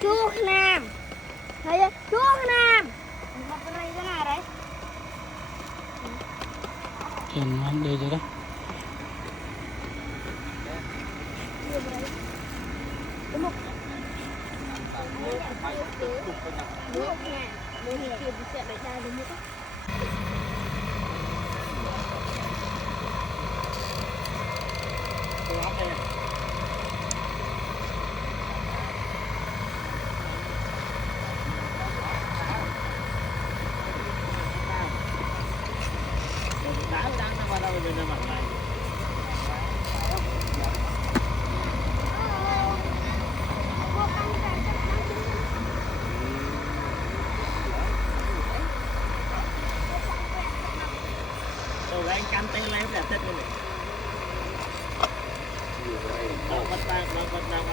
Chua Nam. Thấy chưa? Chua Nam. Một cái này thế nào đấy? Tiền anh đây rồi đó. anh canh tên lên là tên này. Nó vẫn đang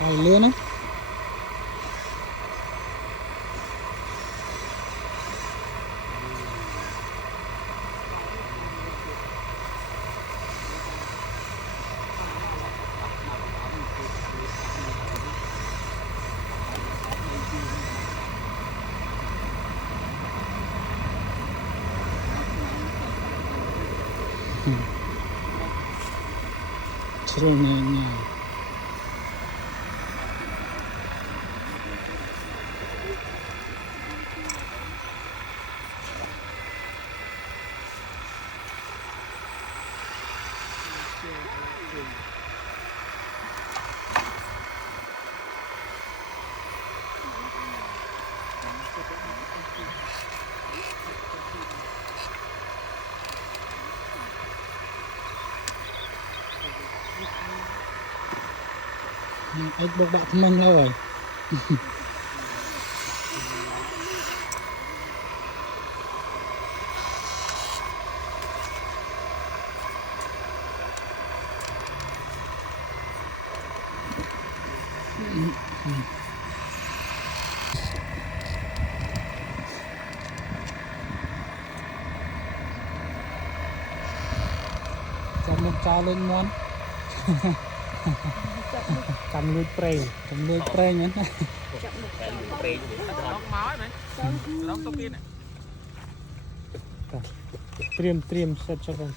Rồi lươn á. Trưa nè. Ít bốc bạc mình lâu rồi. Chăm một trao lên món. Chăm nuôi prey nhé. Trim set cho con.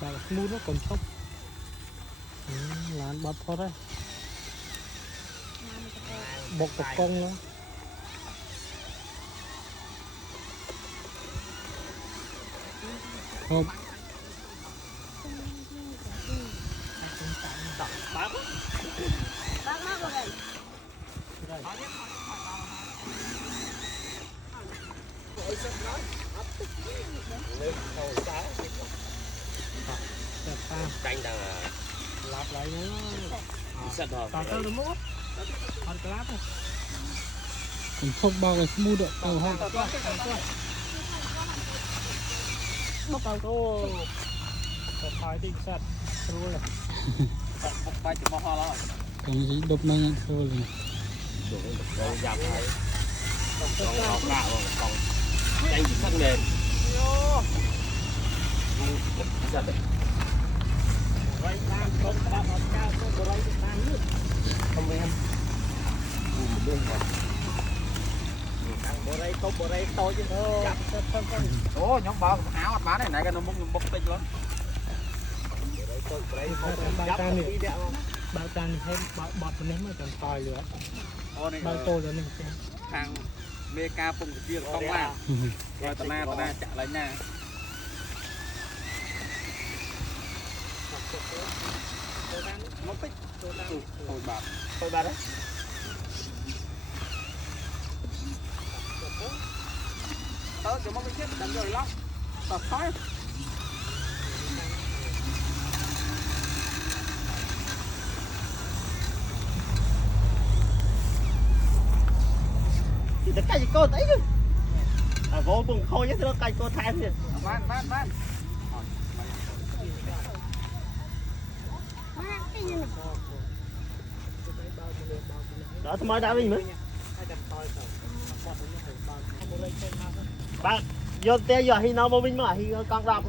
Bạn smooth nó còn sốc. Lán bắp thôi đấy. Bọc công đó. Không. Canh đang Lạp lại nhá. sạch rồi. Tao tao được mốt. Còn cái láp này. Còn không bao cái smooth được. Không. Bốc cầu tô. Còn phải tinh sạch. Rồi. Bốc bay chỉ mò ho rồi. Còn gì đục năng thôi rồi. Đồ dạp này. Còn học lạ rồi. Còn canh chỉ sắt nền. Sạch đấy. Không em. Bộ đây to chứ. Ồ, nhóm bò áo ăn bán này cái nó bốc tinh luôn. Bao tan thì hết bọt nó ném ở trong tòi nữa. bao tô rồi này thằng mê ca phùng cái kia không làm rồi tao na chạy lại nhà nó tích thôi bà đấy cho mong cái chết đánh rồi lắm tập khói thì tất cả những cô thấy chứ vô cùng khôi nhất nó cay cô thay thì ban Mana cái gì này? đó tôi mới đã với mình bạn vô té giờ khi nó mà mình mà khi con đạp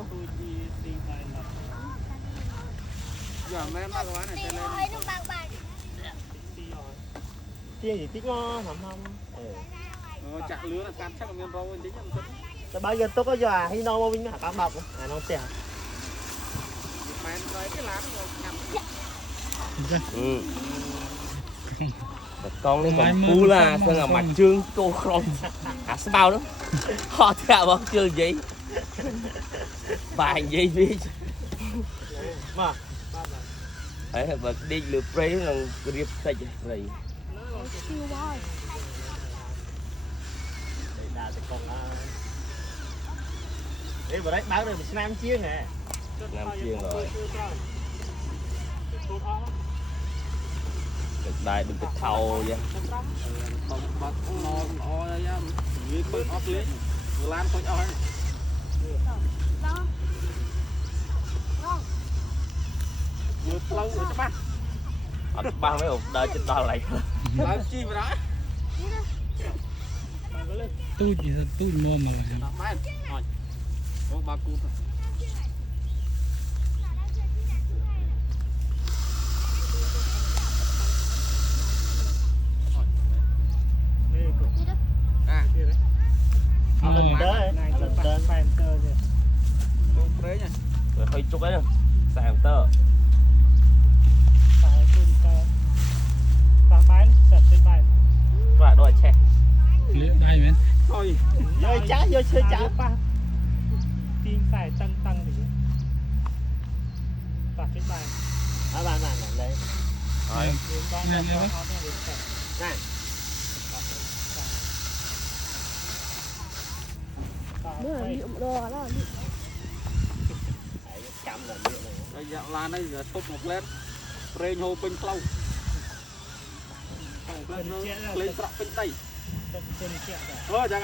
giờ mấy em các bạn này Đi lên ơi nó bạc bạc. tiền gì tích ngon không chặt lứa là cam chắc là nguyên rau tính không bây giờ tôi có giờ khi nó mà mình mà con đạp nó té mà em lấy cái lá nó nhầm con đi còn phú là sao là mặt trương cô không sao bao đó họ theo bóng chưa gì bài gì đi mà ấy bật đi lượt rây là riệp sạch rồi Siêu bò. đấy vào đấy báo rồi mình nam chiên nè nam chiên rồi được đại được cái thầu vậy bật non o ra như bật ốc lên lan thôi ơi Đó. Ngon. vừa lâu rồi các bạn ba mấy hộp đợi trên tao lại làm chi mà đó tôi chỉ là tôi mua mà làm mai rồi có ba cút đấy nha rồi hơi chút ấy nè sàn tơ và đôi che liệu đây men thôi vô chá vô chơi chá tim phải tăng tăng thì và cái bài bạn đấy này này này Bữa là liệu đồ đó. chậm là đây dạ lan đây giờ tốt một lên rê nhô pin lâu lên sọc pin tây chân chẹt chẳng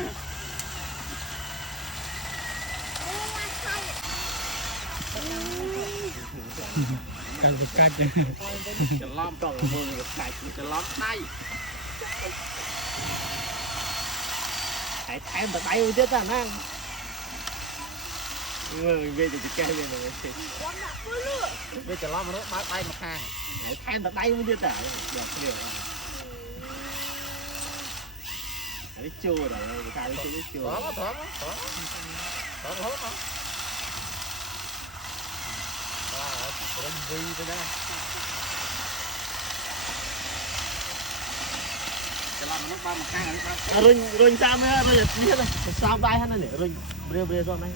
cái vật cát chứจะล้อม còn mưa phải จะล้อมไส้ phải thêm vào tay chứ ta mang người về thì cái này bây giờล้อมnó bá tay một hàng phải thêm vào tay mới biết à được điều cái chua rồi người ta cái chua thoáng hốt không rồi vi thế đâyจะล้อมnó ba một hàng rồi sao mới rồi biết rồi sao tay hắn này rồi bria bria rồi này